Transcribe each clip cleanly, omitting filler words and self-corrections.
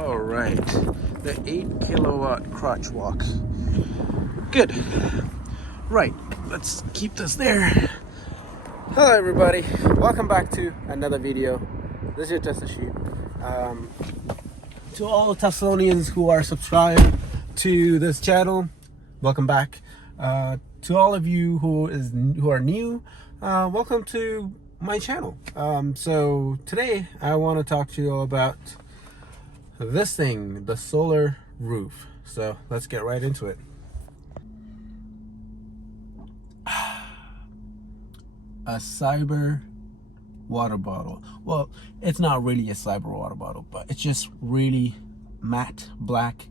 All right, the 8 kilowatt crotch walk. Good. Right, let's keep this there. Hello everybody, welcome back to another video. This is your Tesla Sheep. To all the Teslonians who are subscribed to this channel, welcome back. To all of you who are new, welcome to my channel. So today I want to talk to you all about this thing, the solar roof. So let's get right into it. A cyber water bottle. Well, it's not really a cyber water bottle, but it's just really matte black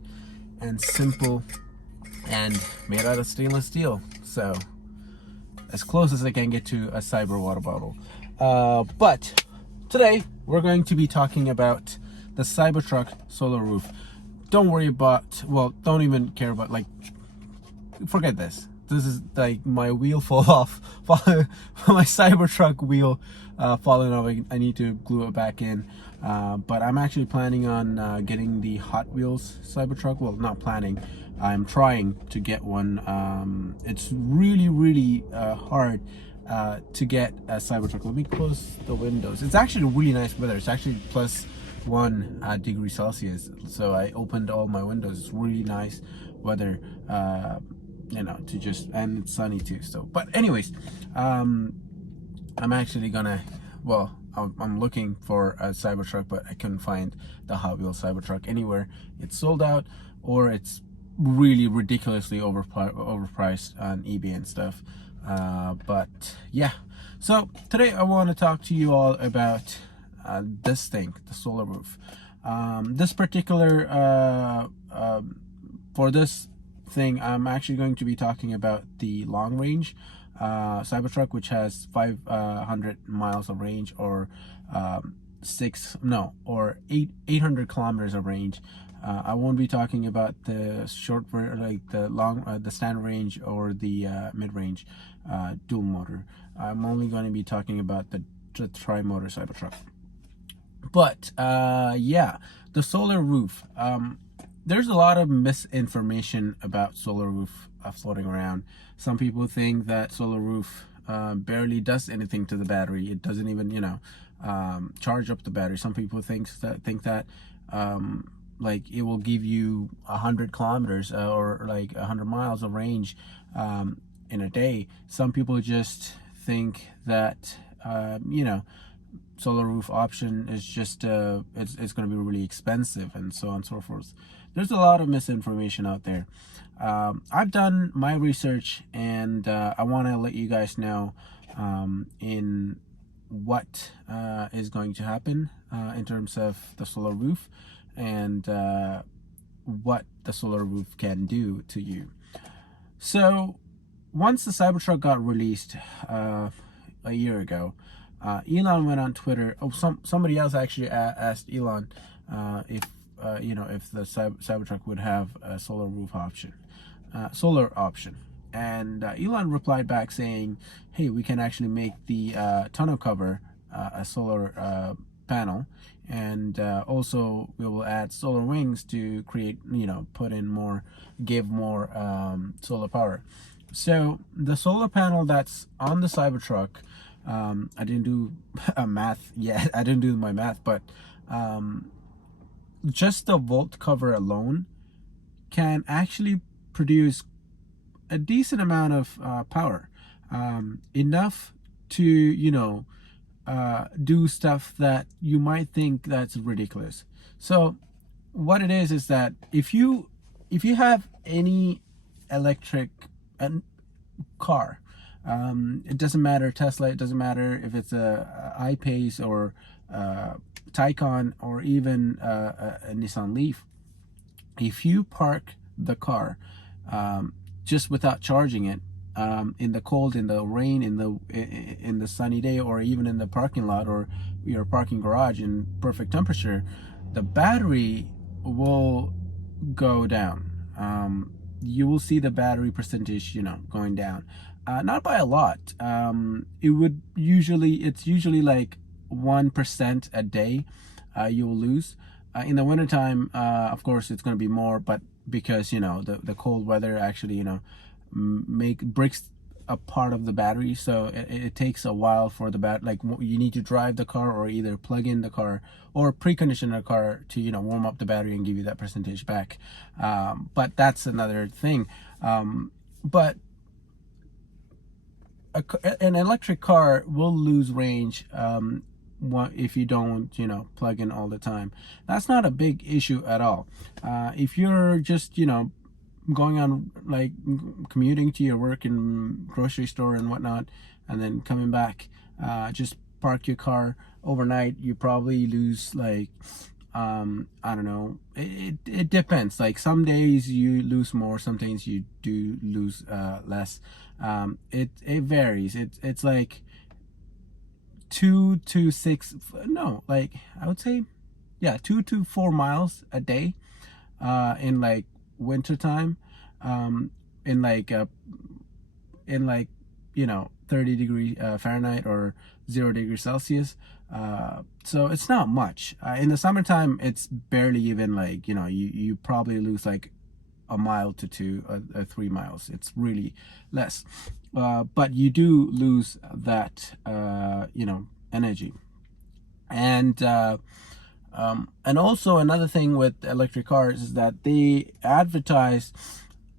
and simple and made out of stainless steel. So as close as I can get to a cyber water bottle. But today we're going to be talking about the CYBERTRUCK solar roof. Don't worry about, well, don't even care about, like, forget this. This is like my wheel fall off, my CYBERTRUCK wheel falling off. I need to glue it back in. But I'm actually planning on getting the Hot Wheels CYBERTRUCK. Well, not planning. I'm trying to get one. It's really hard to get a CYBERTRUCK. Let me close the windows. It's actually really nice weather. It's actually +1 degree Celsius. So I opened all my windows. It's really nice weather. You know, to just, and it's sunny too. So, but anyways, I'm actually gonna, well, I'm looking for a CYBERTRUCK, but I couldn't find the Hot Wheels CYBERTRUCK anywhere. It's sold out, or it's really ridiculously overpriced on eBay and stuff. But yeah, so today I want to talk to you all about this thing, the solar roof. This particular for this thing, I'm actually going to be talking about the long range CYBERTRUCK, which has 500 miles of range, or 800 kilometers of range. I won't be talking about the short, like the long, the standard range or the mid-range dual motor. I'm only going to be talking about the tri-motor CYBERTRUCK. But yeah, the solar roof. There's a lot of misinformation about solar roof floating around. Some people think that solar roof barely does anything to the battery. It doesn't even, you know, charge up the battery. Some people think that like it will give you 100 kilometers or like 100 miles of range in a day. Some people just think that you know, solar roof option is just it's going to be really expensive, and so on and so forth. There's a lot of misinformation out there. I've done my research, and I want to let you guys know in what is going to happen in terms of the solar roof, and what the solar roof can do to you. So once the CYBERTRUCK got released a year ago, Elon went on Twitter. Oh, somebody else actually asked Elon if you know, if the CYBERTRUCK would have a solar roof option, and Elon replied back saying, "Hey, we can actually make the tonneau cover a solar panel, and also we will add solar wings to create, you know, give more solar power." So the solar panel that's on the CYBERTRUCK, I didn't do math yet. I didn't do my math, but just the vault cover alone can actually produce a decent amount of power, enough to, you know, do stuff that you might think that's ridiculous. So what it is that if you have any electric car, it doesn't matter, Tesla, it doesn't matter if it's a I-Pace or Taycan or even a Nissan Leaf. If you park the car just without charging it in the cold, in the rain, in the sunny day, or even in the parking lot or your parking garage in perfect temperature, the battery will go down. You will see the battery percentage, you know, going down. Not by a lot. It's usually like 1% a day you will lose. In the wintertime, of course, it's going to be more, but because, you know, the cold weather actually, you know, breaks a part of the battery, so it takes a while for the like you need to drive the car or either plug in the car or precondition the car to, you know, warm up the battery and give you that percentage back. But that's another thing. But an electric car will lose range if you don't, you know, plug in all the time. That's not a big issue at all. If you're just, you know, going on, like, commuting to your work and grocery store and whatnot, and then coming back, just park your car overnight, you probably lose, like, I don't know, it depends. Like, some days you lose more, some days you do lose less. It varies. It's like 2 to 6, no, like, I would say, yeah, 2 to 4 miles a day in like winter time, in like you know, 30 degree Fahrenheit or 0 degree Celsius. So it's not much. In the summertime, it's barely even, like, you know, you probably lose like a mile to 2 or 3 miles. It's really less, but you do lose that you know, energy. And also another thing with electric cars is that they advertise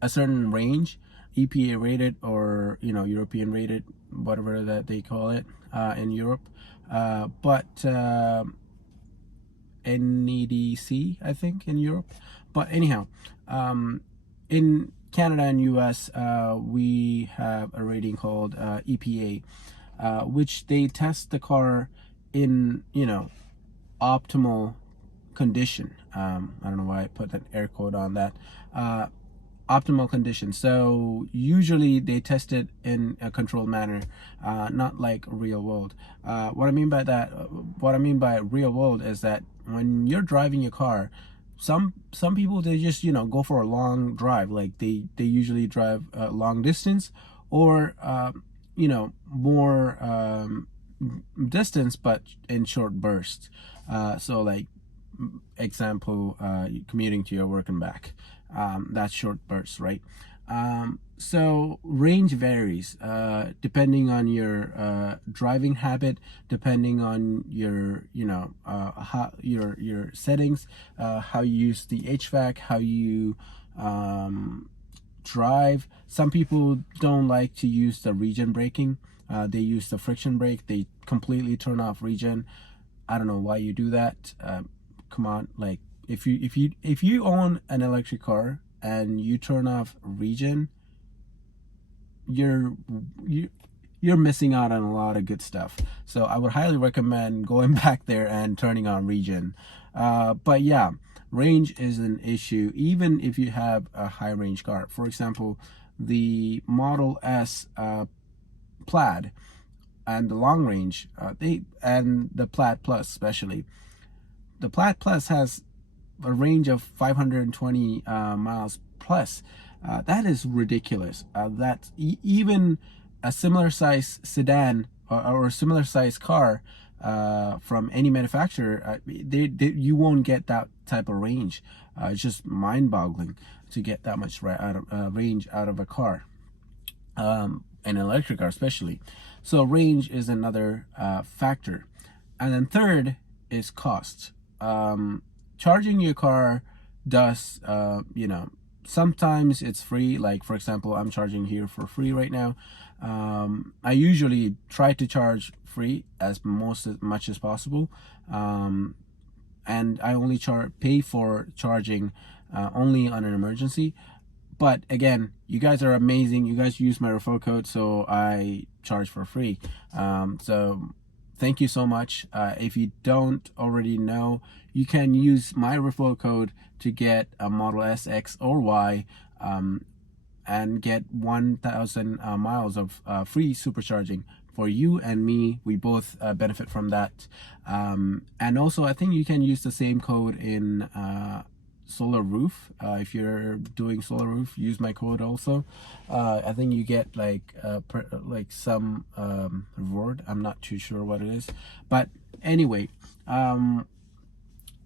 a certain range, EPA rated, or, you know, European rated, whatever that they call it in Europe, but NEDC, I think, in Europe. But anyhow, in Canada and US, we have a rating called EPA, which they test the car in, you know, optimal condition. I don't know why I put that air quote on that. Optimal condition. So usually they test it in a controlled manner, not like real world. What I mean by real world is that when you're driving your car, some people, they just, you know, go for a long drive. Like they usually drive a long distance, or you know, more distance but in short bursts. So, like, example, commuting to your work and back, that's short bursts, right? So range varies depending on your driving habit, depending on your, you know, how your settings, how you use the HVAC, how you drive. Some people don't like to use the regen braking. They use the friction brake. They completely turn off regen. I don't know why you do that. Come on, like, if you own an electric car and you turn off regen, you're missing out on a lot of good stuff. So I would highly recommend going back there and turning on regen. But yeah, range is an issue even if you have a high range car. For example, the Model S Plaid and the long range, and the Plaid Plus especially. The Plaid Plus has a range of 520 miles plus. That is ridiculous. That even a similar size sedan or a similar size car from any manufacturer, you won't get that type of range. It's just mind-boggling to get that much range out of a car, an electric car especially. So range is another factor. And then third is cost. Charging your car does, you know, sometimes it's free. Like, for example, I'm charging here for free right now. I usually try to charge free as much as possible, and I only pay for charging only on an emergency. But again, you guys are amazing. You guys use my referral code, so I charge for free. So thank you so much. If you don't already know, you can use my referral code to get a Model S, X, or Y, and get 1,000 miles of free supercharging for you and me. We both benefit from that. And also, I think you can use the same code in solar roof. If you're doing solar roof, use my code also. I think you get like some reward. I'm not too sure what it is, but anyway,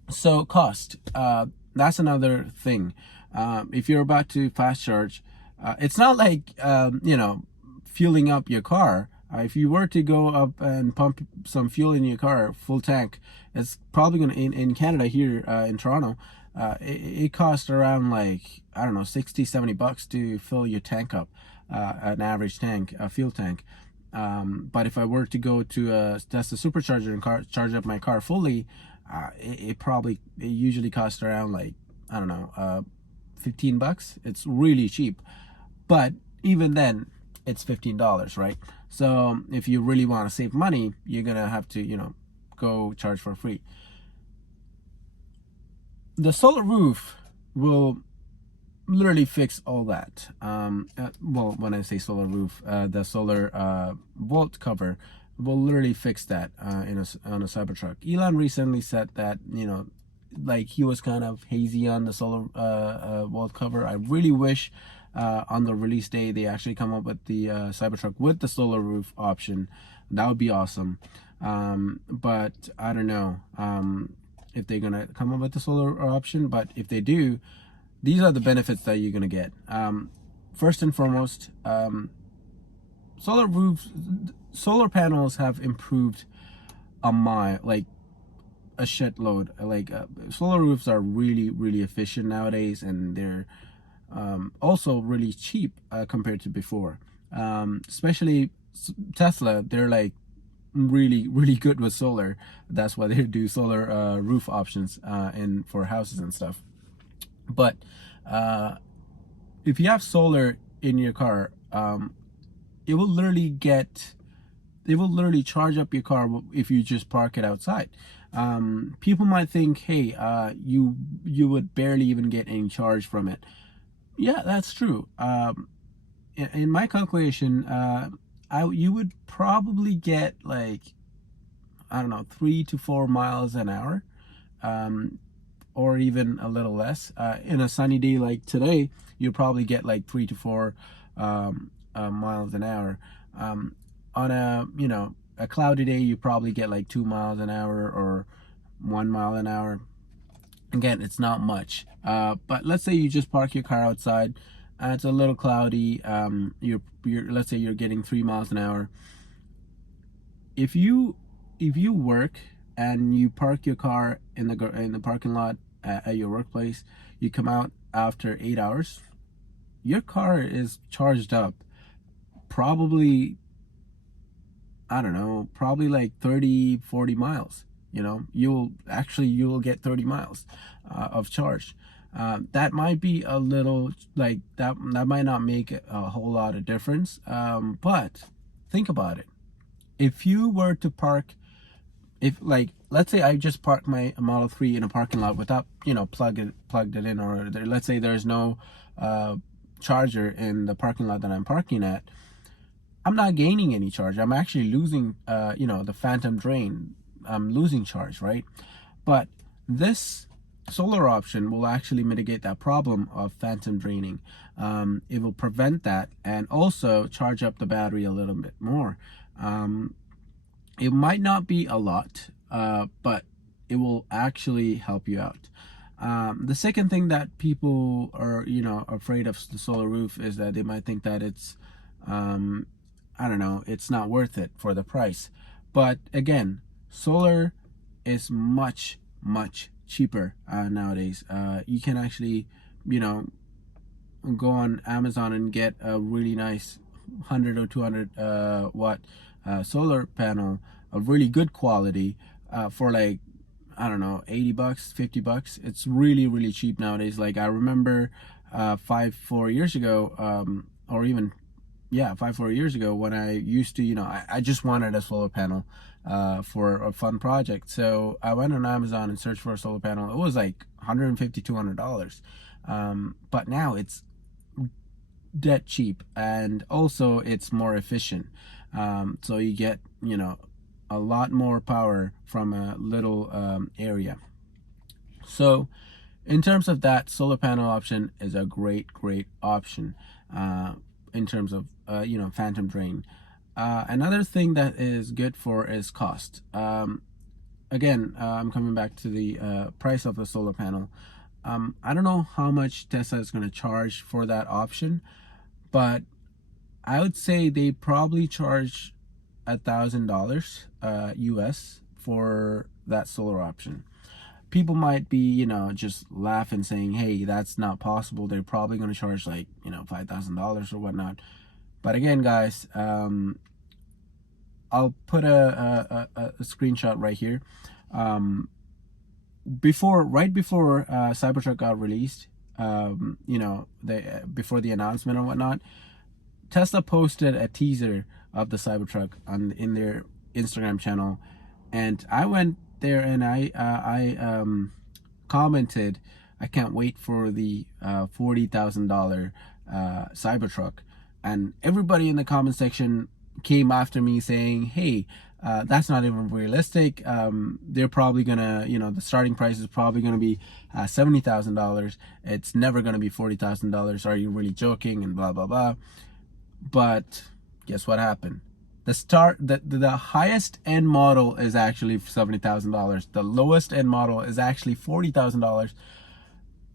So cost, that's another thing. If you're about to fast charge, it's not like fueling up your car. If you were to go up and pump some fuel in your car, full tank, it's probably gonna in Canada here in Toronto. It costs around like, I don't know, 60-70 bucks to fill your tank up, an average tank, a fuel tank. But if I were to go to a Tesla supercharger and charge up my car fully, it usually costs around like, I don't know, 15 bucks. It's really cheap. But even then, it's $15, right? So if you really want to save money, you're gonna have to, go charge for free. The solar roof will literally fix all that. Well, when I say solar roof, the solar vault cover will literally fix that on a Cybertruck. Elon recently said that, like he was kind of hazy on the solar vault cover. I really wish on the release day they actually come up with the Cybertruck with the solar roof option. That would be awesome. But I don't know if they're gonna come up with the solar option. But if they do, these are the benefits that you're gonna get. First and foremost, solar panels have improved a mile, like a shitload. Like solar roofs are really, really efficient nowadays, and they're also really cheap compared to before. Especially Tesla, they're like really, really good with solar. That's why they do solar roof options and for houses and stuff. But if you have solar in your car, it will literally charge up your car if you just park it outside. People might think, hey, you would barely even get any charge from it. Yeah, that's true. In my calculation, you would probably get like, I don't know, 3 to 4 miles an hour, or even a little less. In a sunny day like today, you'll probably get like 3 to 4 miles an hour. On a cloudy day, you probably get like 2 miles an hour or 1 mile an hour. Again, it's not much. But let's say you just park your car outside. It's a little cloudy. Let's say you're getting 3 miles an hour. If you work and you park your car in the parking lot at your workplace, you come out after 8 hours, your car is charged up probably, I don't know, probably like 30-40 miles. You'll get 30 miles of charge. That might be a little like that might not make a whole lot of difference, but think about it. If you were to park, if like, let's say I just parked my Model 3 in a parking lot without plugged it in, or let's say there's no charger in the parking lot that I'm parking at, I'm not gaining any charge. I'm actually losing the phantom drain. I'm losing charge, right? But this solar option will actually mitigate that problem of phantom draining. It will prevent that and also charge up the battery a little bit more. It might not be a lot, but it will actually help you out. The second thing that people are afraid of the solar roof is that they might think that it's I don't know, it's not worth it for the price. But again, solar is much, much cheaper nowadays. You can actually, go on Amazon and get a really nice 100 or 200 watt solar panel of really good quality for like, I don't know, 80 bucks, 50 bucks. It's really, really cheap nowadays. Like I remember 4 years ago, or even, yeah, 4 years ago, when I used to, I just wanted a solar panel for a fun project. So I went on Amazon and searched for a solar panel. It was like $150, $200. But now it's dead cheap, and also it's more efficient. So you get, a lot more power from a little area. So in terms of that, solar panel option is a great, great option in terms of phantom drain. Another thing that is good for is cost. again, I'm coming back to the price of the solar panel. I don't know how much Tesla is going to charge for that option, but I would say they probably charge $1,000 US for that solar option. People might be, just laughing, saying, hey, that's not possible. They're probably going to charge like, $5,000 or whatnot. But again, guys, I'll put a screenshot right here. Right before Cybertruck got released, before the announcement and whatnot, Tesla posted a teaser of the Cybertruck in their Instagram channel, and I went there and I commented, I can't wait for the $40,000 Cybertruck, and everybody in the comment section came after me saying, hey, that's not even realistic. They're probably gonna, the starting price is probably gonna be $70,000. It's never gonna be $40,000. Are you really joking? And blah blah blah. But guess what happened? The highest end model is actually $70,000. The lowest end model is actually $40,000.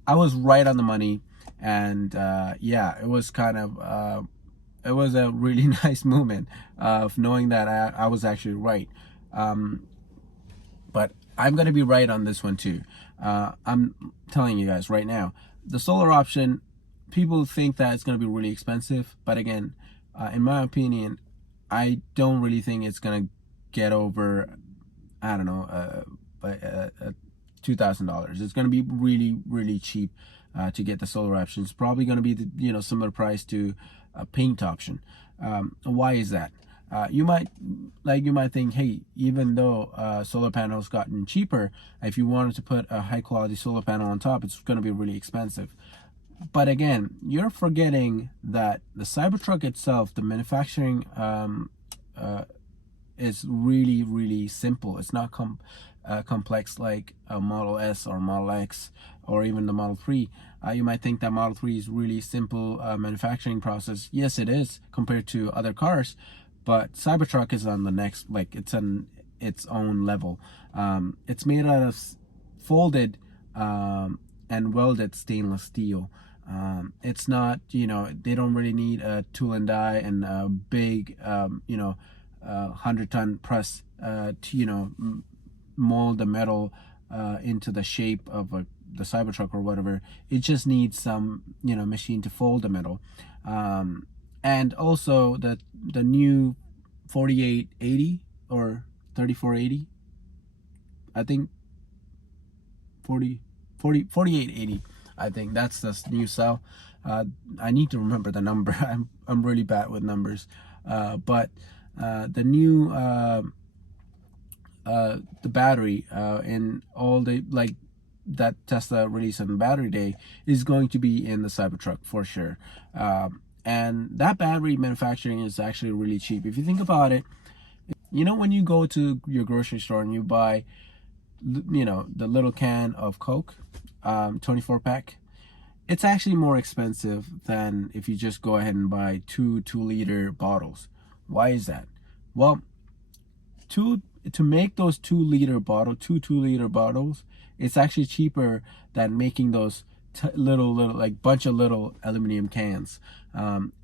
I was right on the money, and yeah, it was kind of it was a really nice moment of knowing that I was actually right. But I'm gonna be right on this one too. I'm telling you guys right now, the solar option, people think that it's gonna be really expensive, but again, in my opinion, I don't really think it's gonna get over, I don't know, $2,000. It's gonna be really, really cheap to get the solar option. It's probably gonna be the similar price to a paint option. Why is that? You might think, hey, even though solar panels gotten cheaper, if you wanted to put a high quality solar panel on top, it's gonna be really expensive. But again, you're forgetting that the Cybertruck itself, the manufacturing is really, really simple. It's not complex like a Model S or Model X or even the Model 3. You might think that Model 3 is really simple manufacturing process. Yes, it is compared to other cars, but Cybertruck is on the next, like it's on its own level. It's made out of folded and welded stainless steel. It's not, they don't really need a tool and die and a big, 100-ton press to, mold the metal into the shape of the Cybertruck or whatever. It just needs some, machine to fold the metal. And also the new 4880 or 3480, I think 4880. I think that's the new cell. I need to remember the number. I'm really bad with numbers. But the new the battery and all the that Tesla released on Battery Day is going to be in the Cybertruck for sure. And that battery manufacturing is actually really cheap. If you think about it, when you go to your grocery store and you buy, the little can of Coke, 24-pack, it's actually more expensive than if you just go ahead and buy two 2-liter bottles. Why is that? Well, to make those 2-liter bottles, it's actually cheaper than making those little bunch of little aluminum cans.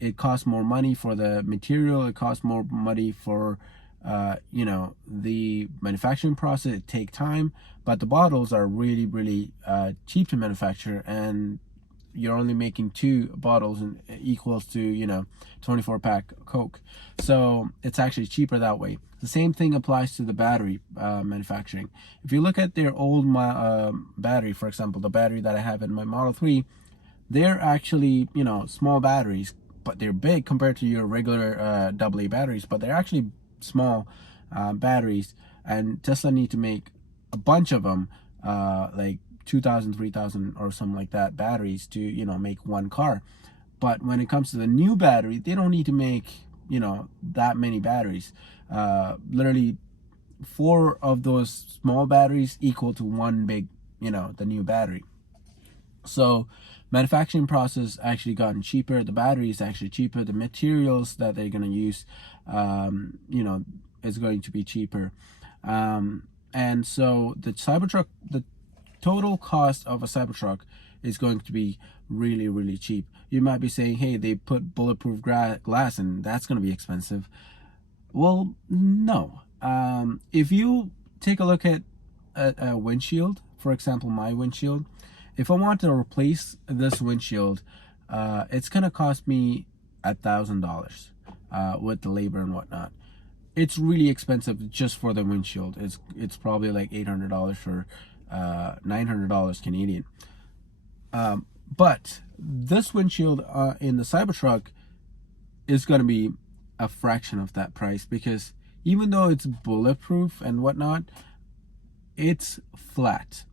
It costs more money for the material. It costs more money for the manufacturing process. It takes time, but the bottles are really, really cheap to manufacture, and you're only making 2 bottles and equals to 24-pack Coke. So it's actually cheaper that way. The same thing applies to the battery manufacturing. If you look at their old battery, for example, the battery that I have in my Model 3, they're actually small batteries, but they're big compared to your regular AA batteries, but they're actually small batteries, and Tesla need to make a bunch of them, like 2,000, 3,000 or something like that batteries to make one car. But when it comes to the new battery, they don't need to make that many batteries. Literally 4 of those small batteries equal to one big, the new battery. So manufacturing process actually gotten cheaper. The battery is actually cheaper. The materials that they're going to use is going to be cheaper. And so the Cybertruck, the total cost of a Cybertruck is going to be really, really cheap. You might be saying, hey, they put bulletproof glass and that's going to be expensive. Well, no. If you take a look at a windshield, for example, my windshield, if I want to replace this windshield, it's going to cost me $1,000 with the labor and whatnot. It's really expensive just for the windshield. It's probably like $800 for $900 Canadian. But this windshield in the Cybertruck is going to be a fraction of that price, because even though it's bulletproof and whatnot, it's flat.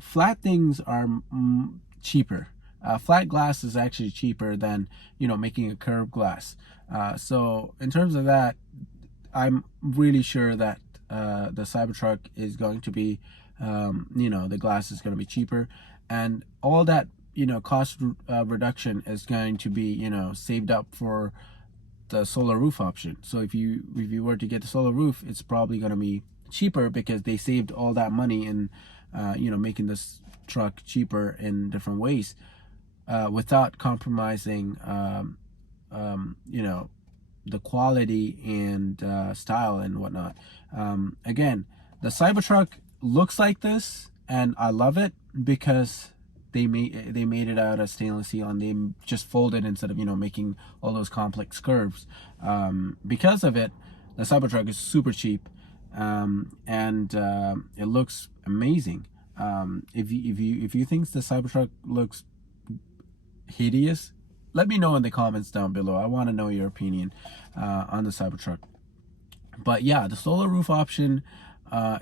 Flat things are cheaper. Flat glass is actually cheaper than, you know, making a curved glass. So in terms of that, I'm really sure that the Cybertruck is going to be, you know, the glass is going to be cheaper, and all that, you know, cost reduction is going to be, you know, saved up for the solar roof option. So if you were to get the solar roof, it's probably going to be cheaper because they saved all that money in, you know, making this truck cheaper in different ways, without compromising, you know, the quality and style and whatnot. Again, the Cybertruck looks like this, and I love it because they made it out of stainless steel, and they just folded instead of, you know, making all those complex curves. Because of it, the Cybertruck is super cheap, and it looks amazing. If you think the Cybertruck looks hideous, let me know in the comments down below. I want to know your opinion on the Cybertruck. But yeah, the solar roof option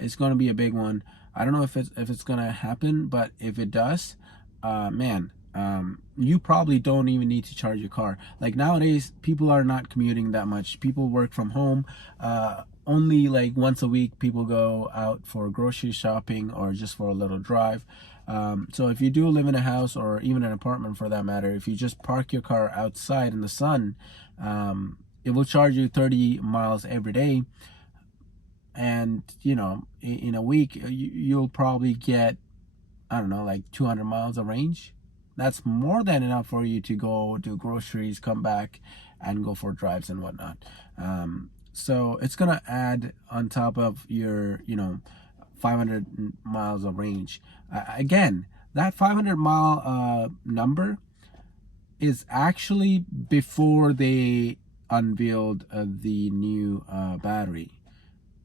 is going to be a big one. I don't know if it's going to happen, but if it does, man, you probably don't even need to charge your car. Like nowadays, people are not commuting that much. People work from home. Only like once a week, people go out for grocery shopping or just for a little drive. So if you do live in a house, or even an apartment for that matter, if you just park your car outside in the sun, it will charge you 30 miles every day. And, you know, in a week, you'll probably get, I don't know, like 200 miles of range. That's more than enough for you to go do groceries, come back, and go for drives and whatnot. So it's going to add on top of your, you know, 500 miles of range. Again, that 500 mile number is actually before they unveiled the new battery.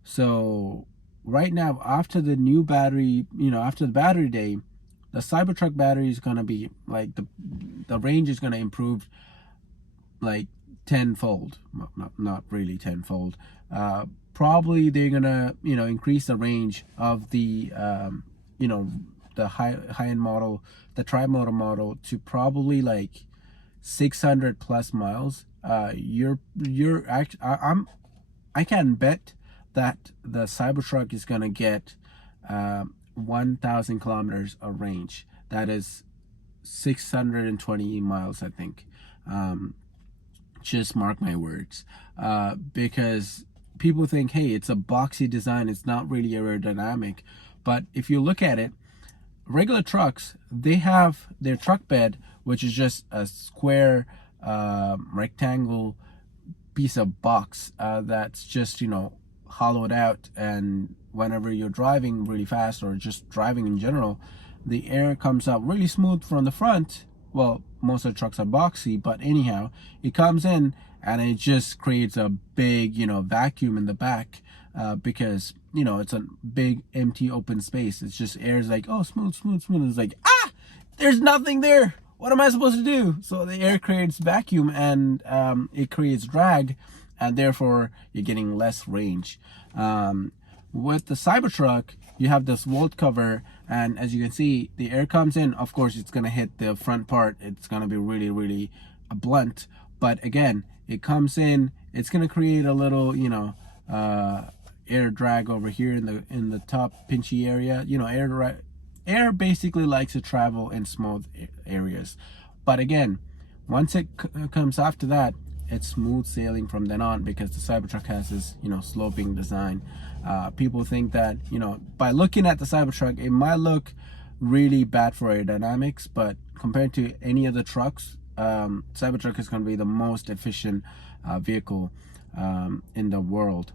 So right now, after the new battery, you know, after the battery day, the Cybertruck battery is going to be like, the range is going to improve like tenfold. Not really tenfold. Probably they're gonna, you know, increase the range of the, you know, the high-end model, the tri-motor model, to probably like 600 plus miles. You're actually, I can bet that the Cybertruck is gonna get 1,000 kilometers of range. That is 620 miles, I think. Just mark my words, because people think, hey, it's a boxy design, it's not really aerodynamic. But if you look at it, regular trucks, they have their truck bed, which is just a square rectangle piece of box that's just, you know, hollowed out, and whenever you're driving really fast or just driving in general, the air comes out really smooth from the front. Well, most of the trucks are boxy, but anyhow, it comes in and it just creates a big, you know, vacuum in the back, because, you know, it's a big empty open space. It's just air's like, oh, smooth. It's like, ah, there's nothing there. What am I supposed to do? So the air creates vacuum, and it creates drag, and therefore you're getting less range. With the Cybertruck, you have this vault cover, and as you can see, the air comes in. Of course, it's gonna hit the front part. It's gonna be really blunt, but again, it comes in. It's gonna create a little, you know, air drag over here in the top pinchy area. You know, air basically likes to travel in smooth areas, but again, once it comes after that, it's smooth sailing from then on, because the Cybertruck has this, you know, sloping design. People think that, you know, by looking at the Cybertruck, it might look really bad for aerodynamics, but compared to any other trucks, Cybertruck is going to be the most efficient vehicle in the world.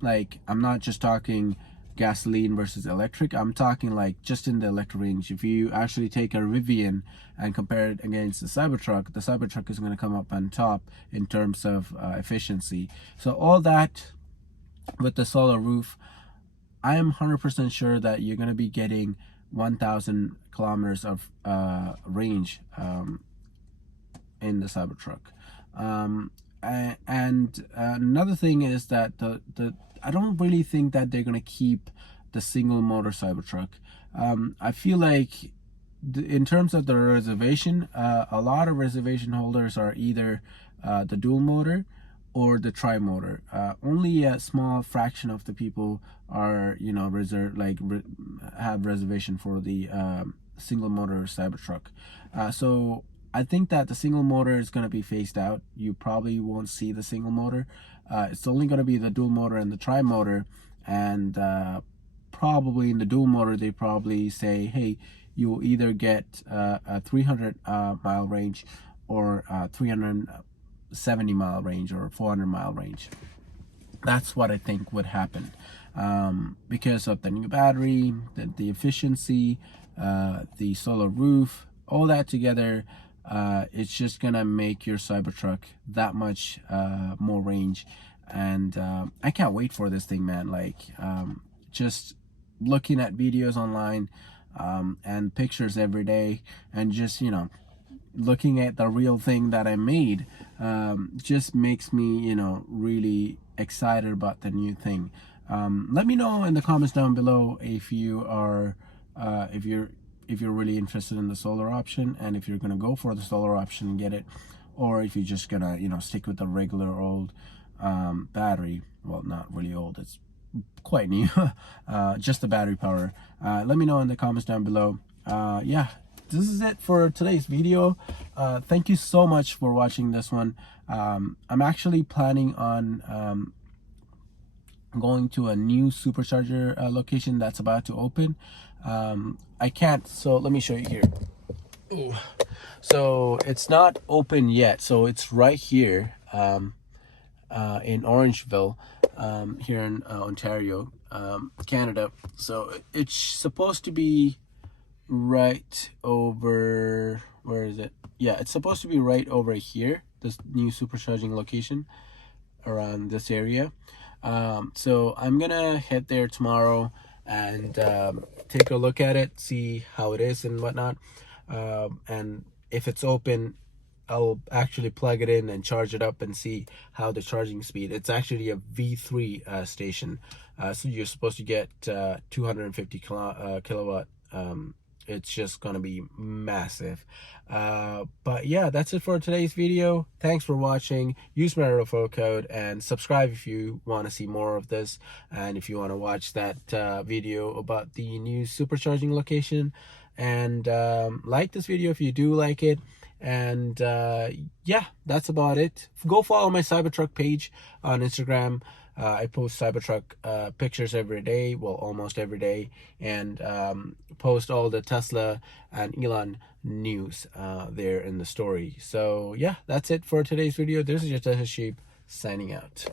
Like, I'm not just talking gasoline versus electric, I'm talking like just in the electric range. If you actually take a Rivian and compare it against the Cybertruck is going to come up on top in terms of efficiency. So all that with the solar roof, I am 100% sure that you're going to be getting 1,000 kilometers of range in the Cybertruck. And another thing is that I don't really think that they're gonna keep the single motor Cybertruck. I feel like in terms of the reservation, a lot of reservation holders are either the dual motor or the tri-motor. Only a small fraction of the people are, you know, have reservation for the single motor Cybertruck. So I think that the single motor is going to be phased out. You probably won't see the single motor. It's only going to be the dual motor and the tri-motor. And probably in the dual motor, they probably say, hey, you'll either get a 300 mile range or 370 mile range or 400 mile range. That's what I think would happen, because of the new battery, the efficiency, the solar roof, all that together. It's just gonna make your Cybertruck that much more range. And I can't wait for this thing, man. Like, just looking at videos online and pictures every day, and just, you know, looking at the real thing that I made, just makes me, you know, really excited about the new thing. Let me know in the comments down below if you are if you're really interested in the solar option, and if you're gonna go for the solar option and get it, or if you're just gonna, you know, stick with the regular old battery. Well, not really old, it's quite new. Just the battery power. Let me know in the comments down below. Yeah, this is it for today's video. Thank you so much for watching this one. I'm actually planning on going to a new supercharger location that's about to open. I can't, so let me show you here. Ooh. So it's not open yet, so it's right here in Orangeville, here in Ontario, Canada. So it's supposed to be right over, where is it? Yeah, it's supposed to be right over here, this new supercharging location around this area. So I'm gonna head there tomorrow and take a look at it, see how it is and whatnot. And if it's open, I'll actually plug it in and charge it up and see how the charging speed. It's actually a V3 station, so you're supposed to get 250 kilowatt. It's just gonna be massive. But yeah, that's it for today's video. Thanks for watching. Use my referral code and subscribe if you want to see more of this, and if you want to watch that video about the new supercharging location. And like this video if you do like it. And yeah, that's about it. Go follow my Cybertruck page on Instagram. I post Cybertruck pictures every day, well, almost every day, and post all the Tesla and Elon news there in the story. So yeah, that's it for today's video. This is your Tesla Sheep signing out.